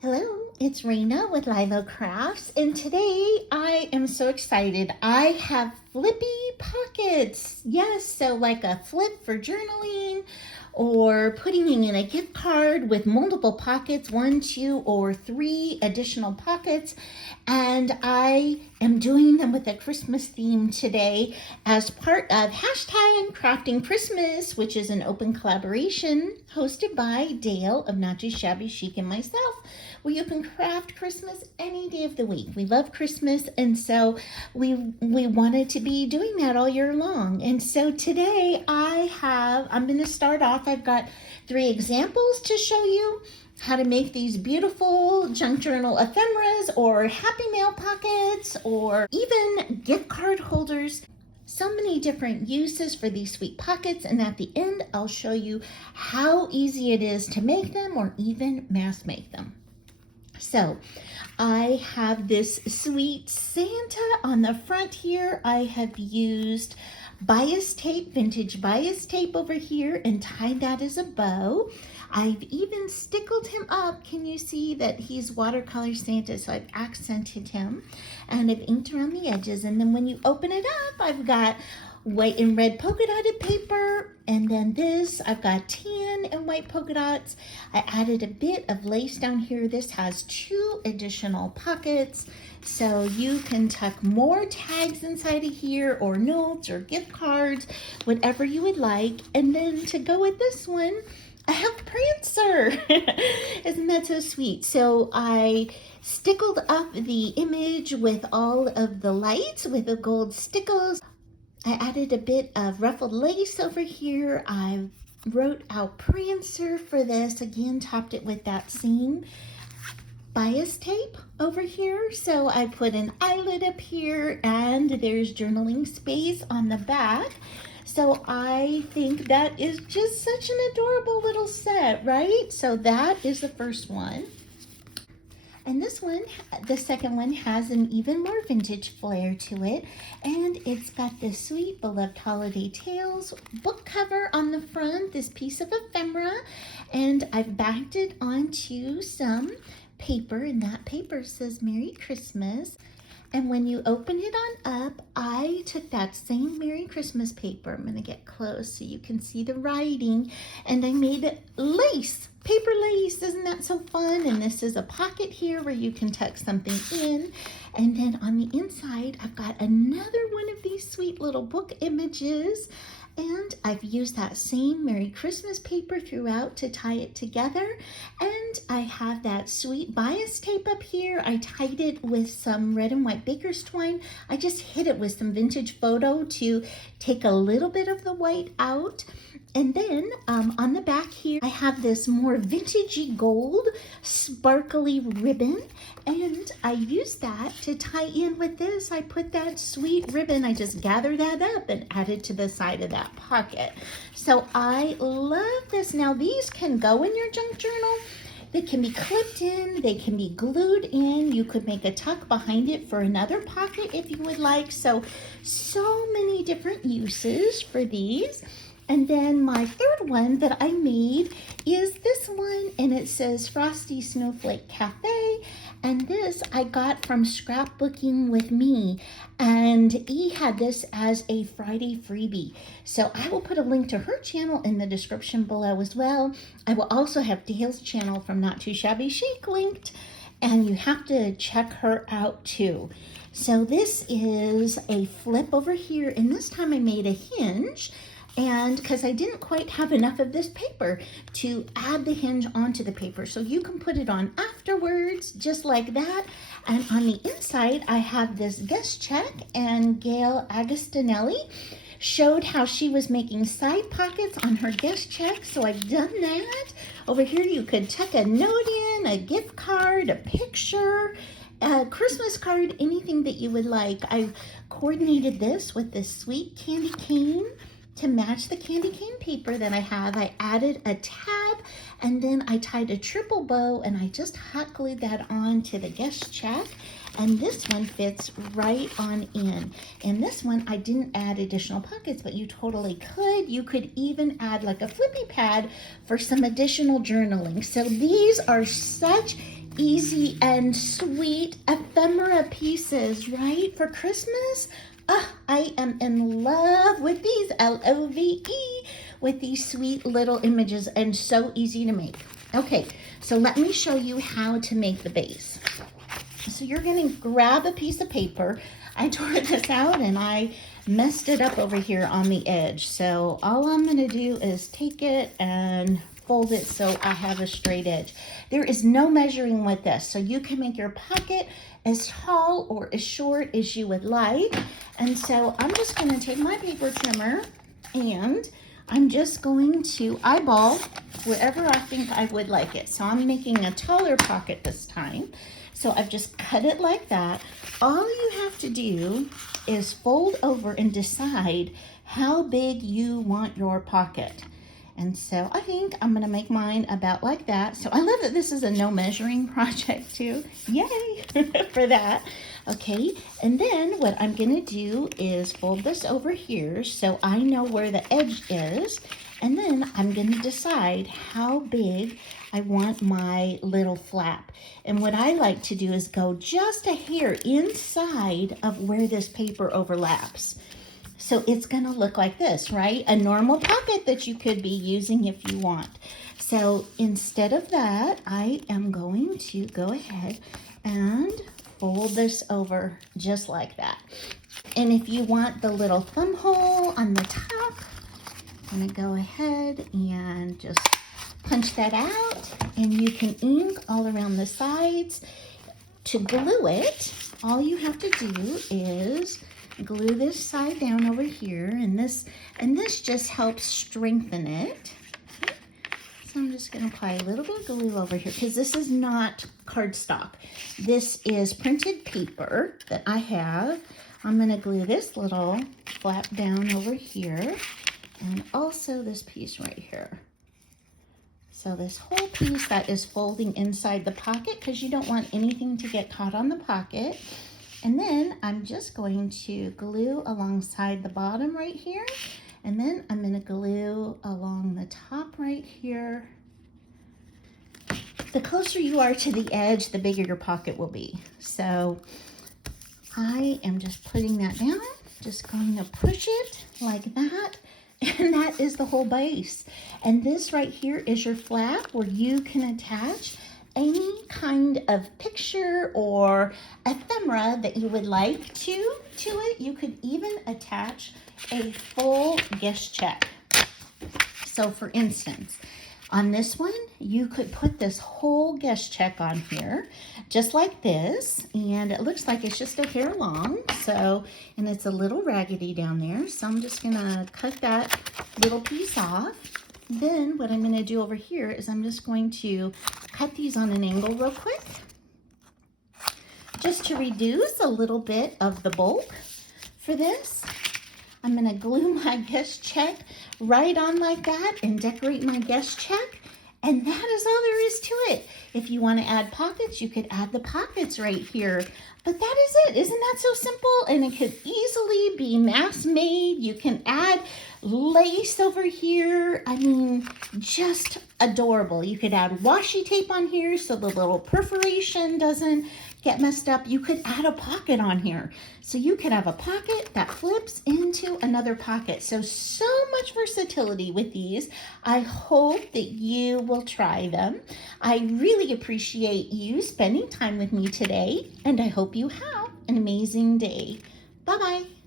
Hello, it's Rana with Lilo Crafts, and today I am so excited. I have Flippy pockets. Yes, so like a flip for journaling or putting in a gift card with multiple pockets, 1, 2, or 3 additional pockets. And I am doing them with a Christmas theme today as part of hashtag Crafting Christmas, which is an open collaboration hosted by Dale of Not Too Shabby Chic and myself, where you can craft Christmas any day of the week. We love Christmas, and so we wanted to be doing that all year long. And so today I'm going to start off. I've got 3 examples to show you how to make these beautiful junk journal ephemeras or happy mail pockets or even gift card holders. So many different uses for these sweet pockets, and at the end I'll show you how easy it is to make them or even mass make them. So I have this sweet Santa on the front here. I have used bias tape, vintage bias tape over here, and tied that as a bow. I've even stickled him up. Can you see that he's watercolor Santa? So I've accented him and I've inked around the edges. And then when you open it up, I've got white and red polka dotted paper, and then this I've got tan and white polka dots. I added a bit of lace down here. This has 2 additional pockets, so you can tuck more tags inside of here, or notes or gift cards, whatever you would like. And then to go with this one, I have Prancer. Isn't that so sweet? So I stickled up the image with all of the lights with the gold stickles. I added a bit of ruffled lace over here. I wrote out Prancer for this. Again, topped it with that same bias tape over here. So I put an eyelid up here, and there's journaling space on the back. So I think that is just such an adorable little set, right? So that is the first one. And this one, the second one, has an even more vintage flair to it. And it's got this sweet beloved Holiday Tales book cover on the front, this piece of ephemera. And I've backed it onto some paper, and that paper says Merry Christmas. And when you open it on up, I took that same Merry Christmas paper. I'm going to get close so you can see the writing. And I made it lace, paper lace. Isn't that so fun? And this is a pocket here where you can tuck something in. And then on the inside, I've got another one of these sweet little book images. And I've used that same Merry Christmas paper throughout to tie it together. And I have that sweet bias tape up here. I tied it with some red and white baker's twine. I just hit it with some vintage photo to take a little bit of the white out. And then on the back here, I have this more vintagey gold sparkly ribbon, and I used that to tie in with this. I put that sweet ribbon, I just gathered that up and added to the side of that pocket. So I love this. Now these can go in your junk journal. They can be clipped in, they can be glued in. You could make a tuck behind it for another pocket if you would like. So many different uses for these. And then my third one that I made is this one, and it says Frosty Snowflake Cafe. And this I got from Scrapbooking with Me, and he had this as a Friday freebie. So I will put a link to her channel in the description below as well. I will also have Dale's channel from Not Too Shabby Chic linked, and you have to check her out too. So this is a flip over here, and this time I made a hinge. And because I didn't quite have enough of this paper to add the hinge onto the paper. So you can put it on afterwards, just like that. And on the inside, I have this guest check, and Gail Agostinelli showed how she was making side pockets on her guest check. So I've done that. Over here, you could tuck a note in, a gift card, a picture, a Christmas card, anything that you would like. I coordinated this with this sweet candy cane to match the candy cane paper that I have. I added a tab, and then I tied a triple bow, and I just hot glued that on to the guest check. And this one fits right on in. And this one, I didn't add additional pockets, but you totally could. You could even add like a flippy pad for some additional journaling. So these are such easy and sweet ephemera pieces, right? For Christmas. I am in love with these, L-O-V-E, with these sweet little images and so easy to make. Okay, so let me show you how to make the base. So you're gonna grab a piece of paper. I tore this out and I messed it up over here on the edge. So all I'm gonna do is take it and fold it so I have a straight edge. There is no measuring with this, so you can make your pocket as tall or as short as you would like. And so I'm just gonna take my paper trimmer and I'm just going to eyeball wherever I think I would like it. So I'm making a taller pocket this time. So I've just cut it like that. All you have to do is fold over and decide how big you want your pocket. And so I think I'm gonna make mine about like that. So I love that this is a no measuring project too. Yay for that. Okay, and then what I'm gonna do is fold this over here so I know where the edge is. And then I'm gonna decide how big I want my little flap. And what I like to do is go just a hair inside of where this paper overlaps. So it's gonna look like this, right? A normal pocket that you could be using if you want. So instead of that, I am going to go ahead and fold this over just like that. And if you want the little thumb hole on the top, I'm gonna go ahead and just punch that out, and you can ink all around the sides. To glue it, all you have to do is glue this side down over here, and this just helps strengthen it. Okay. So I'm just gonna apply a little bit of glue over here because this is not cardstock. This is printed paper that I have. I'm gonna glue this little flap down over here and also this piece right here. So this whole piece that is folding inside the pocket because you don't want anything to get caught on the pocket. And then I'm just going to glue alongside the bottom right here. And then I'm gonna glue along the top right here. The closer you are to the edge, the bigger your pocket will be. So I am just putting that down, just going to push it like that. And that is the whole base. And this right here is your flap where you can attach any kind of picture or ephemera that you would like to it. You could even attach a full guest check. So for instance, on this one, you could put this whole guest check on here, just like this, and it looks like it's just a hair long, so, and it's a little raggedy down there, so I'm just gonna cut that little piece off. Then what I'm gonna do over here is I'm just going to cut these on an angle real quick, just to reduce a little bit of the bulk for this. I'm gonna glue my guest check right on like that and decorate my guest check. And that is all there is to it. If you want to add pockets, you could add the pockets right here. But that is it. Isn't that so simple? And it could easily be mass made. You can add lace over here. I mean, just adorable. You could add washi tape on here so the little perforation doesn't get messed up. You could add a pocket on here. So you could have a pocket that flips into another pocket. So much versatility with these. I hope that you will try them. I really appreciate you spending time with me today, and I hope you have an amazing day. Bye-bye.